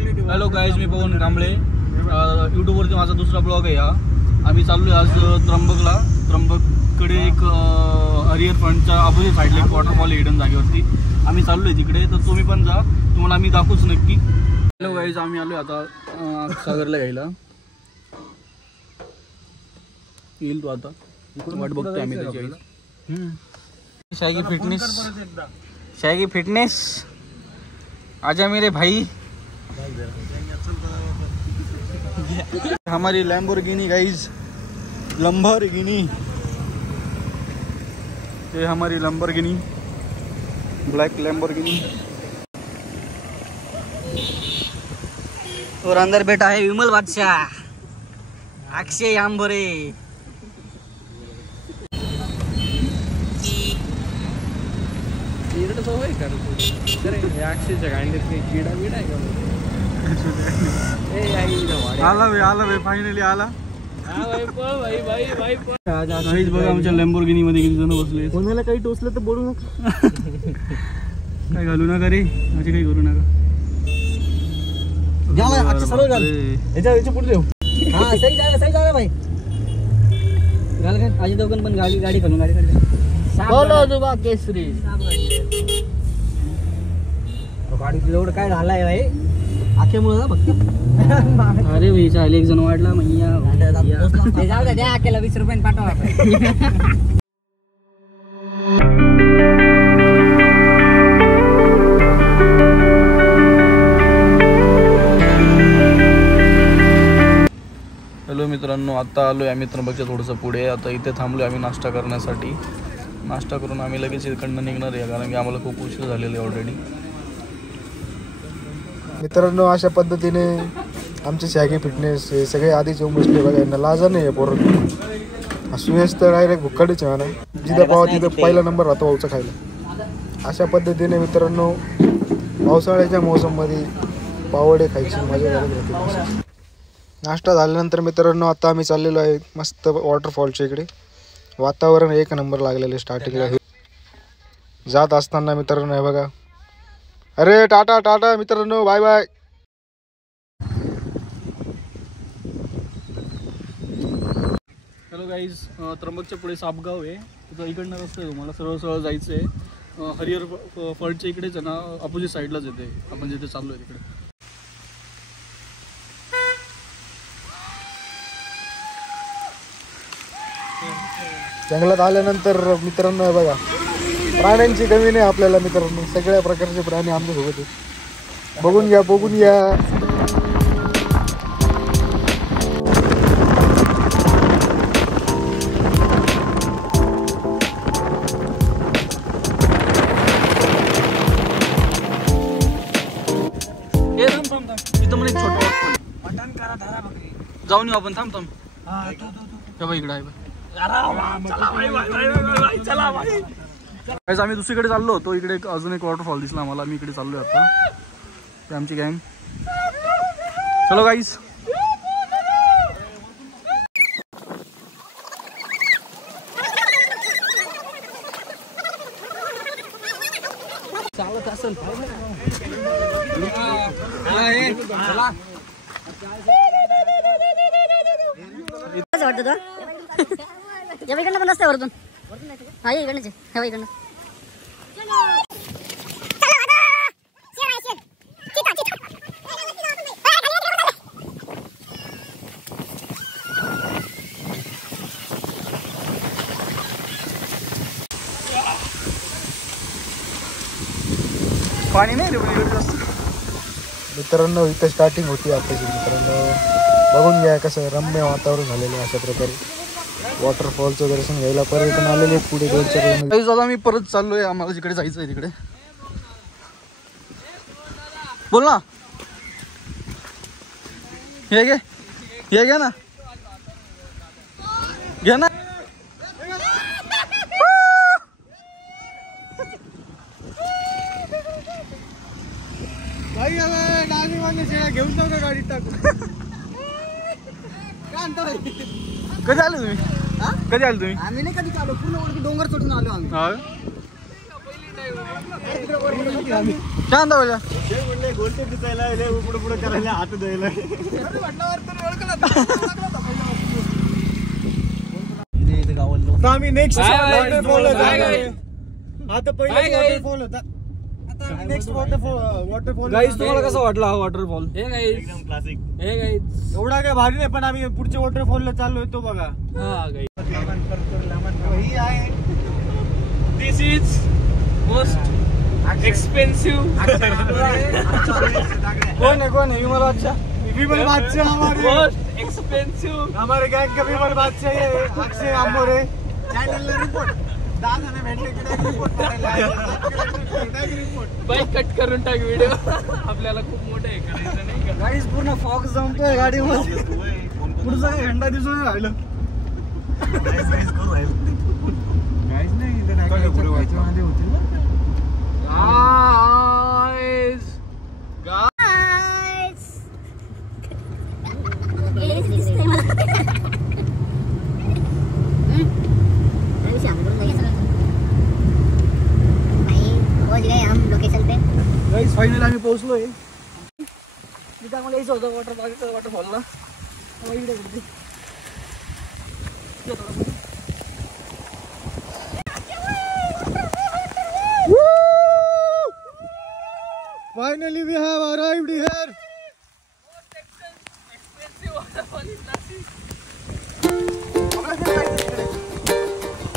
Hello guys, मी पवन कांबळे. यूट्यूबवरती माझा दुसरा ब्लॉग आहे हा. आम्ही चाललोय आज त्र्यंबकला. त्र्यंबककडे एक हरिहर फ्रंटच्या अपोजिट साईडला एक वॉटरफॉल हिडन जागेवरती आम्ही चाललोय तिकडे. तर तुम्ही पण जा, तुम्हाला आम्ही दाखवूच नक्की. हॅलो गाईज, आम्ही आलोय आता सागरला घ्यायला. येईल तो आता, वाट बघतोय आम्ही त्याची. शैगी फिटनेस आजा मेरे भाई. हमारी लैम्बोर्गिनी गाइज, लंबोर्गिनी. ये हमारी लंबोर्गिनी, ब्लैक लैम्बोर्गिनी. और अंदर बैठा है विमल बादशाह, अक्षय आंबोरे. आला फायनली आला. बघा आमच्या लॅम्बोर्गिनी मध्ये किती जण बसले. कोणाला काही टोचलं तर बोलू नका. काय घालू नका रे, माझे काही करू नका. याच्या पुढे हा सही जा भाई. आजी दोघं पण गाडी घालून गाडी काढली. केसरी गाडी लोड काय झालाय भाई, आखेमुळे ना फक्त. अरे भाई चालेल, एक जण वाढला मैया. जाऊ द्या, आखेला 20 रुपये पाठवा. हॅलो मित्रांनो, आता आलो आहे आम्ही त्र्यंबकच्या थोडंसं पुढे. आता इथे थांबलो आम्ही नाश्ता करण्यासाठी. नाश्ता करून आम्ही लगेच इकडनं निघणार आहे, कारण की आम्हाला खूप उशीर झालेला आहे ऑलरेडी. मित्रांनो, अशा पद्धतीने आमचे शॅगी फिटनेस हे सगळे आधीच येऊन बसले बघा. यांना लाजा नाही आहे पोरं. सुयश तर डायरेक्ट भुक्कडीच आहे ना, जिथं पावा तिथं पहिला नंबर राहतो पावचा खायला. अशा पद्धतीने मित्रांनो, पावसाळ्याच्या मोसममध्ये पावडे खायची मजा करत होती. नाश्ता झाल्यानंतर मित्रांनो आता आम्ही चाललेलो आहे मस्त वॉटरफॉलच्या इकडे. वातावरण एक नंबर लागलेलं स्टार्टिंगला. जात असताना मित्रांनो हे बघा. अरे टाटा टाटा मित्रांनो, बाय बाय. हॅलो गाईज, त्र्यंबकच्या पुढे सापगाव आहे. तिथं इकडनं रस्ता आहे, तुम्हाला सरळ जायचं आहे. हरिहर फळच्या इकडेच आहे ना, अपोजिट साईडलाच येते आपण जिथे चाललो आहे तिकडे. जंगलात आल्यानंतर मित्रांनो हे बघा, प्राण्यांची कमी नाही आपल्याला मित्रांनो. सगळ्या प्रकारचे प्राणी आमच्या सोबत आहेत. बघून घ्या. इथं मला एक छोटं जाऊन येऊ आपण. थांब इकडे आहे. आम्ही दुसरीकडे चाललो होतो. इकडे अजून एक वॉटरफॉल दिसला आम्हाला. मी इकडे चाललोय आता. ते आमची गँग. चलो गाईस. चालत असेल वाटत या इकडनं पण रस्त्यावर वरतून. हा इकडनंच आहे, इकडनं. पाणी नाही रे मित्रांनो. इथं स्टार्टिंग होती आताची मित्रांनो. बघून घ्या कसं रम्य वातावरण झालेलं आहे. अशा प्रकारे वॉटरफॉलचं दर्शन घ्यायला पर्यटन आलेले पुढे 2-4 किलोमीटर. मी परत चाललोय, आम्हाला जिकडे जायचं आहे तिकडे. बोल ना. हे घे ना. घेऊन जाऊ का गाडीत टाकून. कधी आले तुम्ही? कधी आले तुम्ही? आम्ही नाही कधी चालू, पूर्ण वरती डोंगर चढून आलो आम्ही. काय म्हणता बोला पुढे करायला हात द्यायला आम्ही नेक्स्ट आता पहिले वॉटरफॉल होता. आता नेक्स्ट वॉटरफॉल गाईज तुम्हाला कसा वाटला हा वॉटरफॉल? हे गाईज एकदम क्लासिक. हे गाईज एवढा काय भारी नाही पण आम्ही पुढच्या वॉटरफॉलला चाललोय तो बघा. हा गाईज ही आहे. दिस इज मोस्ट एक्सपेंसिव्ह. कौन है विमल बादशाह? विमल बादशाह हमारे मोस्ट एक्सपेंसिव. हमारे गैंग का विमल बादशाह है. अक्षय आंबोरे चॅनलला रिपोर्ट. 10 जण भेटले की रिपोर्ट बाईक कट करून टाक व्हिडिओ. आपल्याला खूप मोठं हे करायचं नाही का गाईस. पूर्ण फॉग जमतोय गाडीमध्ये. पुढचा घंटा दिसून राहिलं. गाईस नाही इथे नाही मध्ये होतील ना गाईस. फायनल आम्ही पोहोचलोय. तिथं आम्हाला यायचं होतं वॉटरफॉलला. इकडे कुठे finally we have arrived here.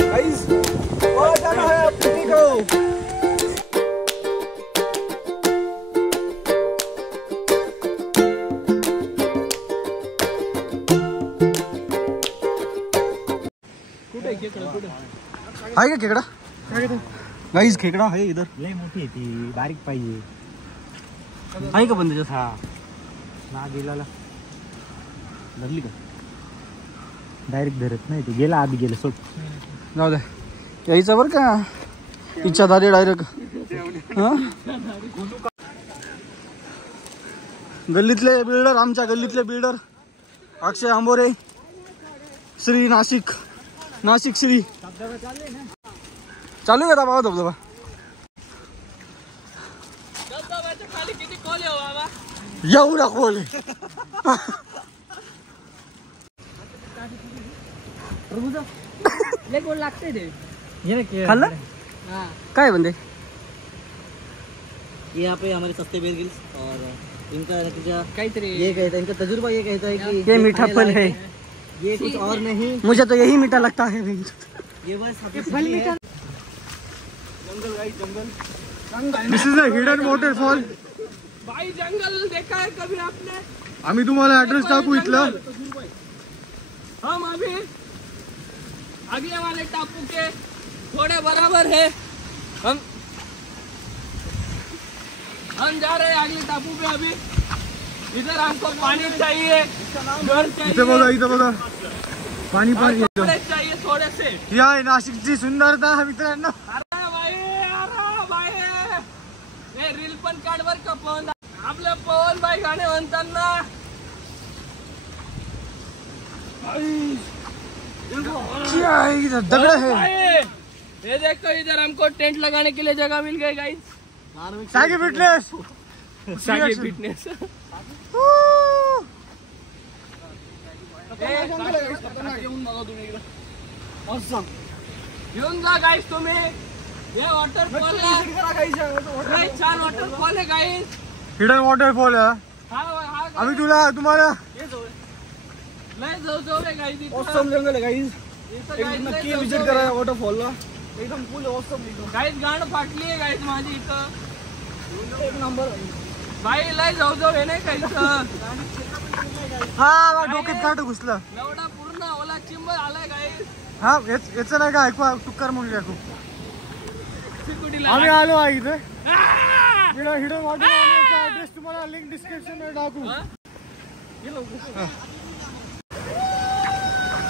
Guys और जाना है अपनी को. आहे का खेकडा? गाईज खेकडा आहे इधर. लय मोठी आहे ती. बारीक पाहिजे आहे का पण त्याच्यात? हा ना गेला धरली का? डायरेक्ट धरत नाही ते. गेला आधी गेलं सोड. जाऊ दे यायचं बरं का. इच्छा झाली डायरेक्ट. गल्लीतले बिल्डर, आमच्या गल्लीतले बिल्डर अक्षय आंबोरे, श्री नाशिक श्री चालू आहे. बाबा धबधबा एवढा खोल आहे. खाल्लं काय म्हणते? यहाँ पे हमारे सस्ते बेर गिल्स और इनका नतीजा ये कहता है, इनका तजुर्बा ये कहता है कि ये मीठा फल है. ये कुछ और नहीं. मुझे तो यही मीठा लगता है. ये बस फल मीठा. जंगल गाइस जंगल. This is a hidden waterfall. भाई जंगल देखा है कभी आपने? आम्ही तुम्हाला ऍड्रेस टाकू इथला. हम अभी अगले वाले टापू के थोड़े बराबर है. हम जा रहे हैं अगले टापू पे. अभी इधर हमको पानी चाहिए, घर इथे बघा, इथे बघा पाणी पाणी चाहिए थोड़े से. या आहे नाशिकची सुंदरता मित्रांनो. अरे भाई हे रील पण काढ बर का. पवन आपलं पवन भाई गाणे म्हणताना क्या है इधर? दगड़ है. ये देखो इधर हमको टेंट लगाने के लिए जगह मिल गई गाइस. सागी फिटनेस. सागी फिटनेस. घेऊन जा गाईस तुम्ही. हे वॉटरफॉल छान वॉटरफॉल आहे गाईस. हिडन वॉटरफॉल आहे. हा आम्ही तुम्हाला लय जाऊ आहे गाईस. ऑसम जंगल आहे गाईस. नक्की विजिट करा वॉटरफॉलला. एकदम फुल ऑसम. गाईस गाणं फाटली आहे गाईस माझी इथं. एक नंबर बाई लय जाऊ आहे नाही का इथं. हा डोक्यात काट घुसलं. एवढा पूर्ण ओला चिंब आलाय गाईस. हा याचं नाही का ऐकू टुक्कर म्हणून ऐकू. आम्ही आलो आहे इथे. हिडन वॉटरफॉलचा ऍड्रेस तुम्हाला लिंक डिस्क्रिप्शन मध्ये टाकू.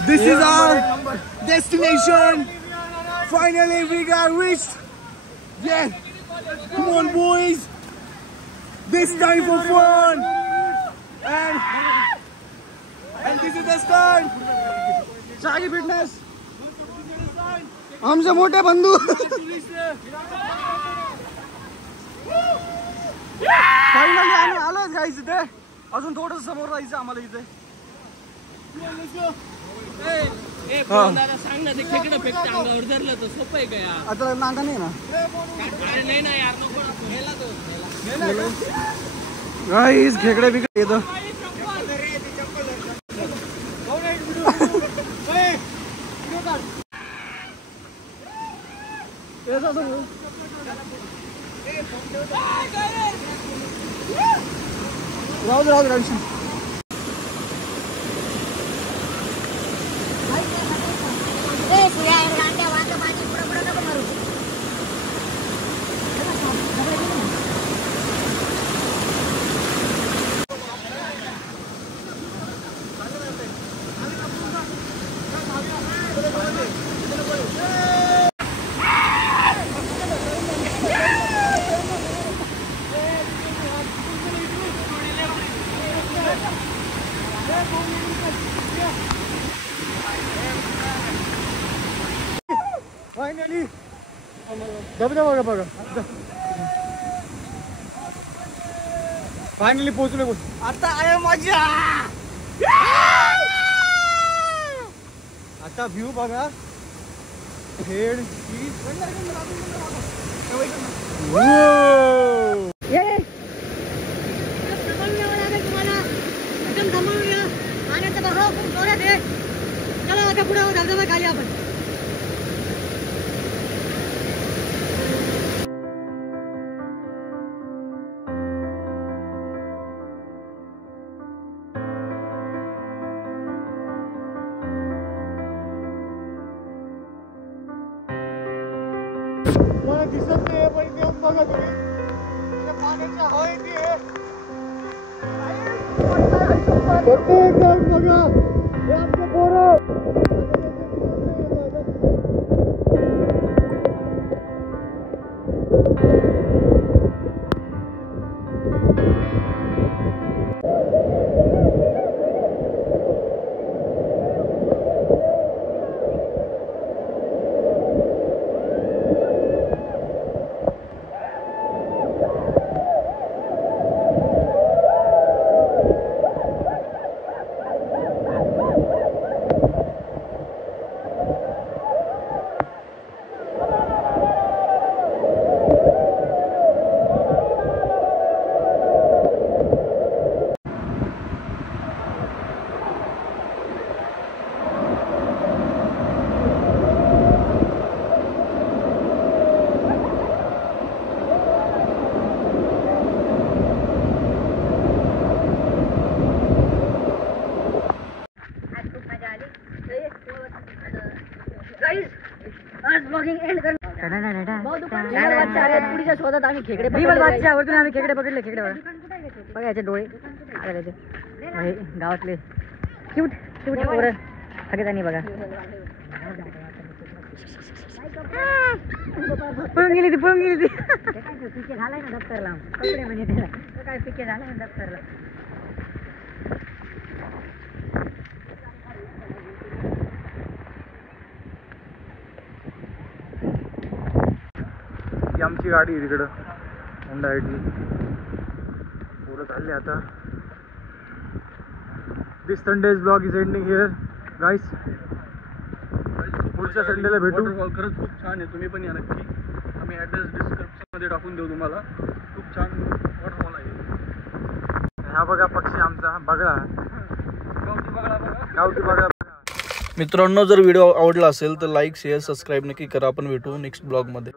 This is our destination. Finally we got reached. Yeah. Come on boys. This time for fun. And this is the start. Shaggy Fitness. आमचे मोठे बंधू. आम्ही आलो गाईस इथे. अजून थोडस समोर जायचं आम्हाला इथे. सांग ना ते खेकडं फेकते अंगावर धरलं तर सोपं आहे का यार? आता नांगा नाही ना अरे नाही ना यार नको नेला तो गाईस. खेकडे बिकडे येतं. राहू दे फायनली धबधबा बघा. फायनली पोहोचलो. आता आहे मजा. आता व्ह्यू बघा. हेड चला आता पुढे धबधबा खाली आपण. मला दिसत नाही पण येऊन बघा तुम्ही. त्या पाण्याच्या हवेत बघा हे आमचे पोरं. पुढच्या शोधात आम्ही खेकडे वरतून आम्ही खेकडे पकडले. खेकडे बघा याचे डोळे गावातले क्यूट क्यूट पोरं सगळ्यांनी बघा. पळून गेली ती पिके झालाय ना दप्तरला. कपडे म्हणजे त्याला काय पिके झालाय ना दप्तरला. आमची गाडी आहे तिकडं होंडा आयटी. पोरं चालले आता. This Sunday's blog is ending here guys. पुढच्या संडेला भेटू. खरंच खूप छान आहे. तुम्ही पण या नक्की. आम्ही ॲड्रेस डिस्क्रिप्शनमध्ये टाकून देऊ तुम्हाला. खूप छान वॉटरफॉल आहे. हा बघा पक्षी आमचा बगळा. गावठी बगळा. मित्रांनो जर व्हिडिओ आवडला असेल तर लाईक शेअर सबस्क्राईब नक्की करा. आपण भेटू नेक्स्ट ब्लॉगमध्ये.